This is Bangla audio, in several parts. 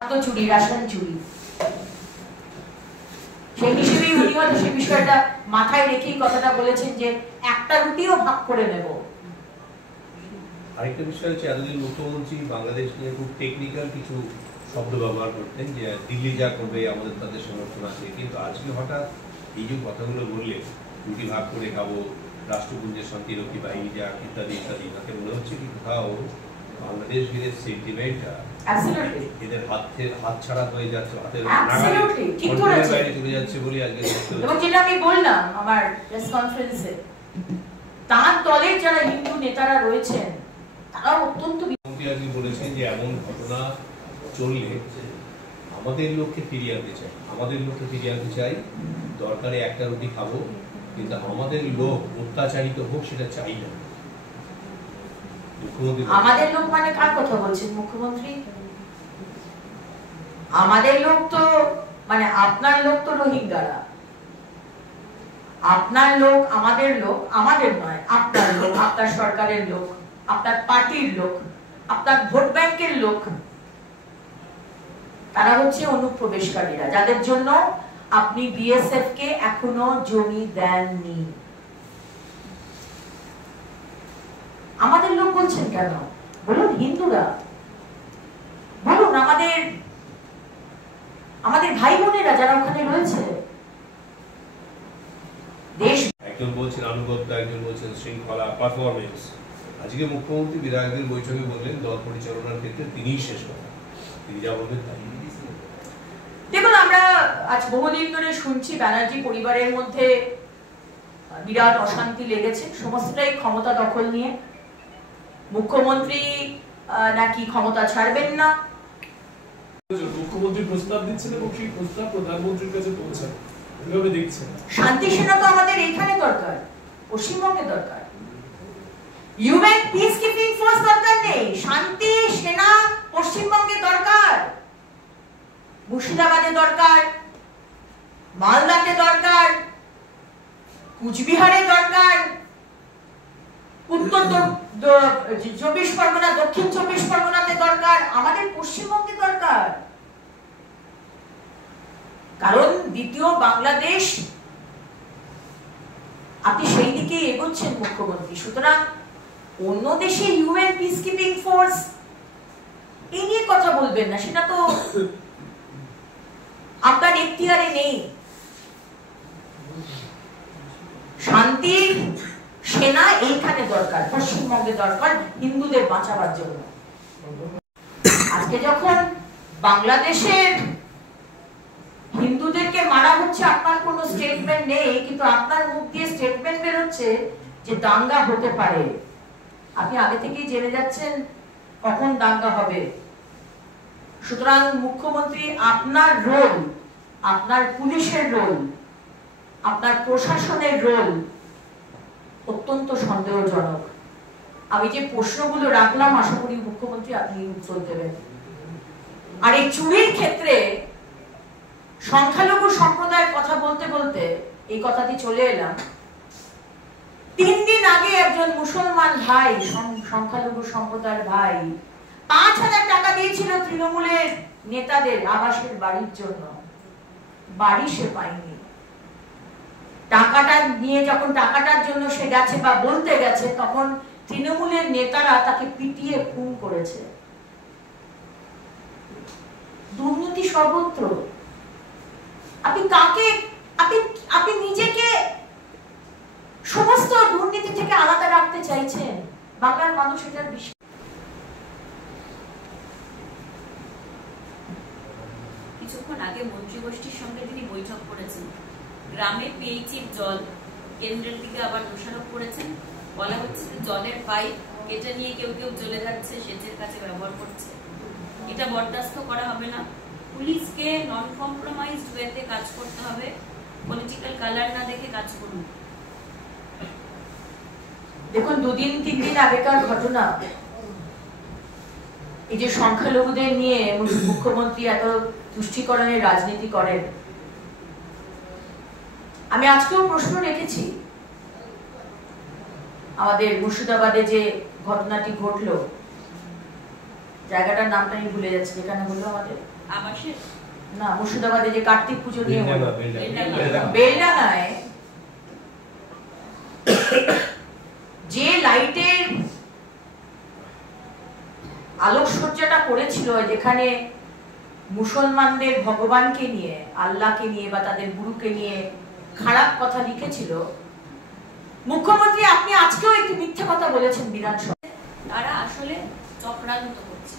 চুরি, রাসায়নিক চুরি। সেই হিসেবেই উনি হয়তো সেই বিষয়টা মাথায় রেখেই কথাটা বলেছেন যে একটা রুটিও ভাগ করে নেব। আরেকটা বিষয় হচ্ছে এতদিন মুখ্যমন্ত্রী বাংলাদেশ নিয়ে খুব টেকনিক্যাল কিছু শব্দ ব্যবহার করতেন যে দিল্লি যা করবে আমাদের তাদের সমর্থন আছে, কিন্তু আজকে হঠাৎ এই যে কথাগুলো বললে রুটি ভাগ করে খাবো, রাষ্ট্রপুঞ্জের শান্তিরক্ষী বাহিনী যা ইত্যাদি ইত্যাদি, তাতে মনে হচ্ছে কি কোথাও বাংলাদেশ এর সেন্টিমেন্টটা এদের হাত ছাড়া হয়ে যাচ্ছে, হাতের বাইরে চলে যাচ্ছে বলে আজকে। এবং যেটা আমি বললাম আমার প্রেস কনফারেন্সে, তার দলের যারা হিন্দু নেতারা রয়েছেন তারা অত্যন্ত বলেছেন যে এমন ঘটনা চললে আমাদের লক্ষ্যে ফিরিয়ে আনতে চাই, দরকারে একটা রুটি খাবো, কিন্তু আমাদের লোক অত্যাচারিত হোক সেটা চাই না। আমাদের লোক মানে কার কথা বলছেন মুখ্যমন্ত্রী? আমাদের লোক তো মানে আপনার লোক তো রোহিঙ্গারা, আপনার লোক আমাদের লোক, আমাদের নয়, আপনার লোক, আপনার সরকারের লোক, আপনার পার্টির লোক, আপনার ভোট ব্যাংকের লোক। তারা হচ্ছে অনুপ্রবেশকারীরা, যাদের জন্য আপনি বিএসএফ কে এখনো জমি দেননি। আমাদের লোক বলছেন কেন? বলুন হিন্দুরা, বলুন আমাদের ভাই বোনেরা যারা ওখানে রয়েছে। দেশ একজন বলছেন আনুগত্য, একজন বলছেন শৃঙ্খলা, পারফরমেন্স। আজকে মুখ্যমন্ত্রী বিধায়কদের বৈঠকে বললেন দল পরিচালনার ক্ষেত্রে তিনিই শেষ কথা, তিনি যা বলবেন তাই। দেখুন, আমরা আজ বহুদিন ধরে শুনছি ব্যানার্জি পরিবারের মধ্যে বিরাট অশান্তি লেগেছে, সমস্তটাই ক্ষমতা দখল নিয়ে। মুখ্যমন্ত্রী নাকি ক্ষমতা ছাড়বেন না, মুখ্যমন্ত্রী প্রস্তাব দিচ্ছেন এবং সেই প্রস্তাব প্রধানমন্ত্রীর কাছে পৌঁছায়, এভাবে দেখছেন। শান্তি সেনা তো আমাদের এখানে দরকার, পশ্চিমবঙ্গে দরকার। ইউএন পিস কিপিং ফোর্স দরকার নেই, শান্তি সেনা পশ্চিমবঙ্গে দরকার, মুর্শিদাবাদে দরকার, মালদাতে দরকার, কুচবিহারে দরকার, উত্তর 24 পরগনা, দক্ষিণ 24 পরগনাতে দরকার, আমাদের পশ্চিমবঙ্গে দরকার। কারণ দ্বিতীয় বাংলাদেশ আপনি সেই দিকে এগোচ্ছেন মুখ্যমন্ত্রী। সুতরাং অন্য দেশে ইউএন পিস কিপিং ফোর্স এই নিয়ে কথা বলবেন না, সেটা তো আপনার এখতিয়ারে নেই। শান্তি সেনা এইখানে দরকার, পশ্চিমবঙ্গে দরকার, হিন্দুদের বাঁচাবার জন্য। আজকে যখন বাংলাদেশের হিন্দুদেরকে মারা হচ্ছে, আপনার কোনো স্টেটমেন্ট নেই, কিন্তু আপনার মুখ দিয়ে স্টেটমেন্ট বেরোচ্ছে যে দাঙ্গা হতে পারে। আপনি আগে থেকেই জেনে যাচ্ছেন কখন দাঙ্গা হবে। সুতরাং মুখ্যমন্ত্রী, আপনার রোল, আপনার পুলিশের রোল, আপনার প্রশাসনের রোল অত্যন্ত সন্দেহজনক। আমি যে প্রশ্নগুলো রাখলাম, আশা করি মুখ্যমন্ত্রী আপনি উত্তর দেবেন। আর এই চুরির ক্ষেত্রে সংখ্যালঘু সম্প্রদায়ের কথা বলতে বলতে এই কথাটি চলে এলাম। 3 দিন আগে একজন মুসলমান ভাই, সংখ্যালঘু সম্প্রদায়ের ভাই 5,000 টাকা দিয়েছিল তৃণমূলের নেতাদের আবাসের বাড়ির জন্য। বাড়ি সে পায়নি। টাকাটা নিয়ে যখন টাকাটার জন্য সে গেছে বা বলতে গেছে, তখন তৃণমূলের নেতারা তাকে পিটিয়ে খুন করেছে। দুর্নীতি সর্বত্র। আপনি নিজেকে সমস্ত দুর্নীতি থেকে আলাদা রাখতে চাইছেন। বাংলার মানুষ এটার বিষয়। কিছুক্ষণ আগে মন্ত্রীগোষ্ঠীর সঙ্গে তিনি বৈঠক করেছেন। গ্রামে পিএইচির জল কেন্দ্রের দিকে আবার দোষারোপ করেছেন। বলা হচ্ছে যে জলের পাইপ কেটে নিয়ে কেউ কেউ চলে যাচ্ছে, সেচের কাছে ব্যবহার করছে। এটা বরদাস্ত করা হবে না। পুলিশকে নন কম্প্রোমাইজড ওয়েতে কাজ করতে হবে, পলিটিক্যাল কালার না দেখে কাজ করুন। দেখুন, 2-3 দিন আগেকার ঘটনা, এই যে সংখ্যালঘুদের নিয়ে মুখ্যমন্ত্রী এত তুষ্টিকরণের রাজনীতি করেন, আমি আজকেও প্রশ্ন রেখেছি। আমাদের মুর্শিদাবাদে যে ঘটনাটি ঘটলো, জায়গাটার নামটা আমি ভুলে যাচ্ছি, যেখানে হলো আমাদের পাশে না, মুর্শিদাবাদে যে কার্তিক পুজো নিয়ে হলো, বেলডাঙ্গা। বেলডাঙ্গায় যে লাইটের আলোকসজ্জাটা করেছিল, যেখানে মুসলমানদের ভগবানকে নিয়ে, আল্লাহকে নিয়ে বা তাদের গুরুকে নিয়ে খারাপ কথা লিখেছিল, মুখ্যমন্ত্রী আপনি আজকেও একটি মিথ্যা কথা বলেছেন বিধানসভায়। তারা আসলে চক্রান্ত করছে।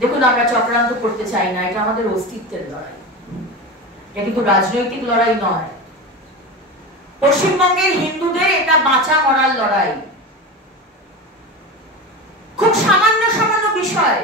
দেখুন, আমরা চক্রান্ত করতে চাই না, এটা আমাদের অস্তিত্বের লড়াই, এটা কিন্তু রাজনৈতিক লড়াই নয়। পশ্চিমবঙ্গের হিন্দুদের এটা বাঁচা মরার লড়াই। খুব সামান্য সামান্য বিষয়,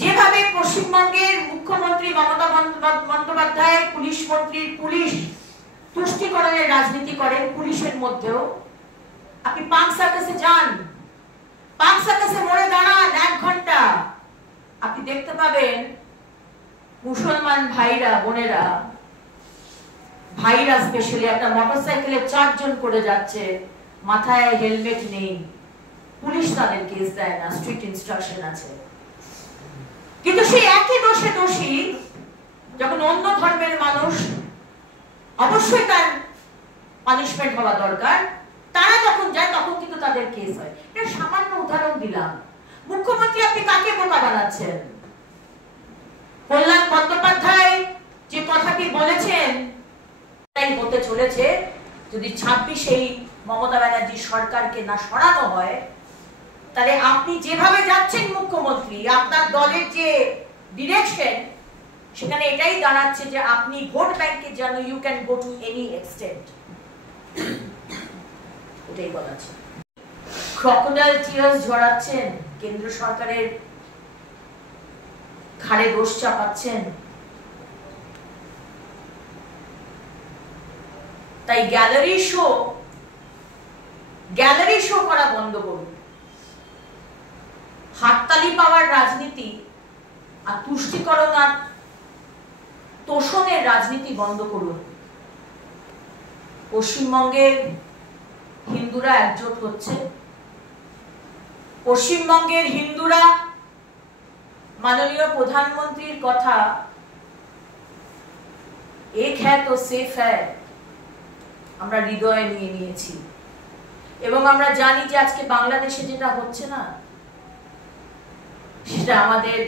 যেভাবে পশ্চিমবঙ্গের মুখ্যমন্ত্রী মমতা বন্দ্যোপাধ্যায় পুলিশ মন্ত্রীর পুলিশ তুষ্টিকরণের রাজনীতি করেন, পুলিশের মধ্যেও আপনি পাঁচ সার্কাসে যান, পাঁচ সার্কাসে মোড়ে দাঁড়ান 1 ঘন্টা, আপনি দেখতে পাবেন মুসলমান ভাইরা বোনেরা, ভাইরা স্পেশালি একটা মোটরসাইকেলে 4 জন করে যাচ্ছে, মাথায় হেলমেট নেই, পুলিশ তাদের কেস দেয় না, স্ট্রিট ইনস্ট্রাকশন আছে। কিন্তু সেই একই দোষে দোষী যখন অন্য ধর্মের মানুষ, অবশ্যই তার পানিশমেন্ট হওয়া দরকার, তারা যখন যায় তখন কিন্তু তাদের কেস হয়। এটা সামান্য উদাহরণ দিলাম। মুখ্যমন্ত্রী আপনি কাকে বোকা বানাচ্ছেন? কল্যাণ বন্দ্যোপাধ্যায় যে কথাটি বলেছেন তাই হতে চলেছে, যদি 26 মমতা ব্যানার্জি সরকারকে না সরানো হয়, তাহলে আপনি যেভাবে যাচ্ছেন মুখ্যমন্ত্রী, আপনার দলের যে ডিরেকশন, সেখানে এটাই দাঁড়াচ্ছে যে আপনি ভোট ব্যাংকের জন্য you can go to any extent. এটাই বলাচ্ছে। ক্রোকোডাইল টিয়ার্স ঝরাচ্ছেন, কেন্দ্র সরকারের ঘাড়ে দোষ চাপাচ্ছেন। তাই গ্যালারি শো করা বন্ধ করুন। হাততালি পাওয়ার রাজনীতি আর তুষ্টিকরণ আর তোষণের রাজনীতি বন্ধ করুন। পশ্চিমবঙ্গের হিন্দুরা একজোট হচ্ছে, পশ্চিমবঙ্গের হিন্দুরা মাননীয় প্রধানমন্ত্রীর কথা এক হ্যায় তো সেফ হ্যায় আমরা হৃদয়ে নিয়ে নিয়েছি, এবং আমরা জানি যে আজকে বাংলাদেশে যেটা হচ্ছে না, সেটা আমাদের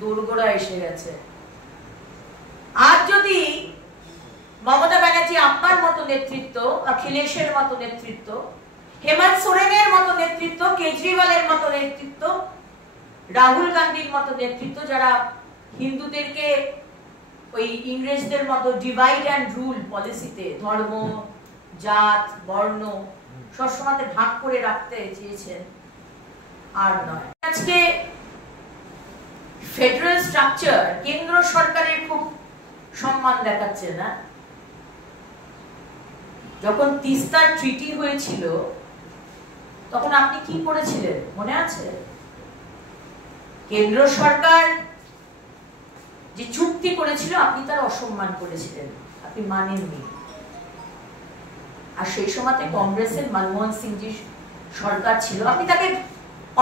দোরগোড়া এসে গেছে। আজ যদি মমতা ব্যানার্জি আপনার মতো নেতৃত্ব, অখিলেশের মতো নেতৃত্ব, হেমন্ত সোরেনের মতো নেতৃত্ব, কেজরিওয়ালের মতো নেতৃত্ব, রাহুল গান্ধীর মতো নেতৃত্ব, যারা হিন্দুদেরকে ওই ইংরেজদের মতো ডিভাইড অ্যান্ড রুল পলিসিতে ধর্ম, জাত, বর্ণ সবসময় ভাগ করে রাখতে চেয়েছেন, আর নয়। আজকে ফেডারেল স্ট্রাকচার কেন্দ্র সরকারের খুব সম্মান দেখাচ্ছে না। যখন তিস্তার ট্রিটি হয়েছিল তখন আপনি কি করেছিলেন মনে আছে? কেন্দ্র সরকার যে চুক্তি করেছিল আপনি তার অসম্মান করেছিলেন, আপনি মানেননি। আর সেই সময়তে কংগ্রেসের মনমোহন সিংজি সরকার ছিল, আপনি তাকে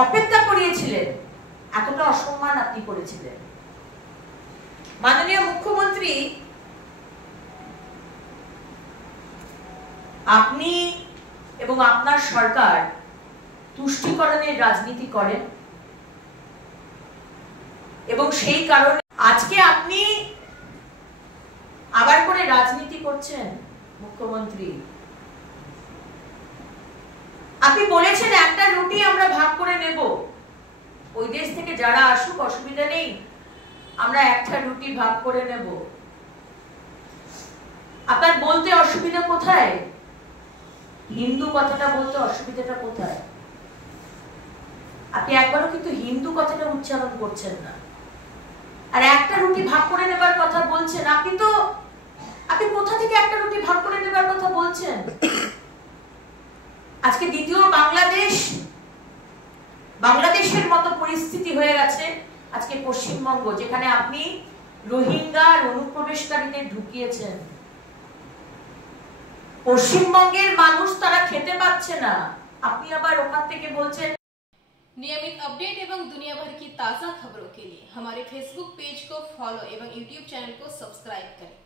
অপেক্ষা করিয়েছিলেন, এতটা অসম্মান আপনি করেছিলেন। মাননীয় মুখ্যমন্ত্রী, আপনি এবং আপনার সরকার তুষ্টিকরণের রাজনীতি করেন, এবং সেই কারণে আজকে আপনি আবার করে রাজনীতি করছেন। মুখ্যমন্ত্রী, আপনি বলেছেন একটা রুটি আমরা ভাগ করে নেব, ওই দেশ থেকে যারা আসুক অসুবিধা নেই, আমরা একটা রুটি ভাগ করে নেব। আপনার বলতে অসুবিধা কোথায়? হিন্দু কথাটা বলতে অসুবিধাটা কোথায়? আপনি একবারও কিন্তু হিন্দু কথাটা উচ্চারণ করছেন না, আর একটা রুটি ভাগ করে নেবার কথা বলছেন। আপনি কোথা থেকে একটা রুটি ভাগ করে নেবার কথা বলছেন? আজকে দ্বিতীয় বাংলাদেশের মতো পরিস্থিতি হয়ে গেছে আজকে পশ্চিমবঙ্গ, যেখানে আপনি রোহিঙ্গা অনুপ্রবেশকারীদের ঢুকিয়েছেন। পশ্চিমবঙ্গের মানুষ তারা খেতে পাচ্ছে না, আপনি আবার ওখান থেকে বলছেন नियमित अपडेट एवं दुनिया भर की ताज़ा खबरों के लिए हमारे फेसबुक पेज को फॉलो एवं यूट्यूब चैनल को सब्सक्राइब करें।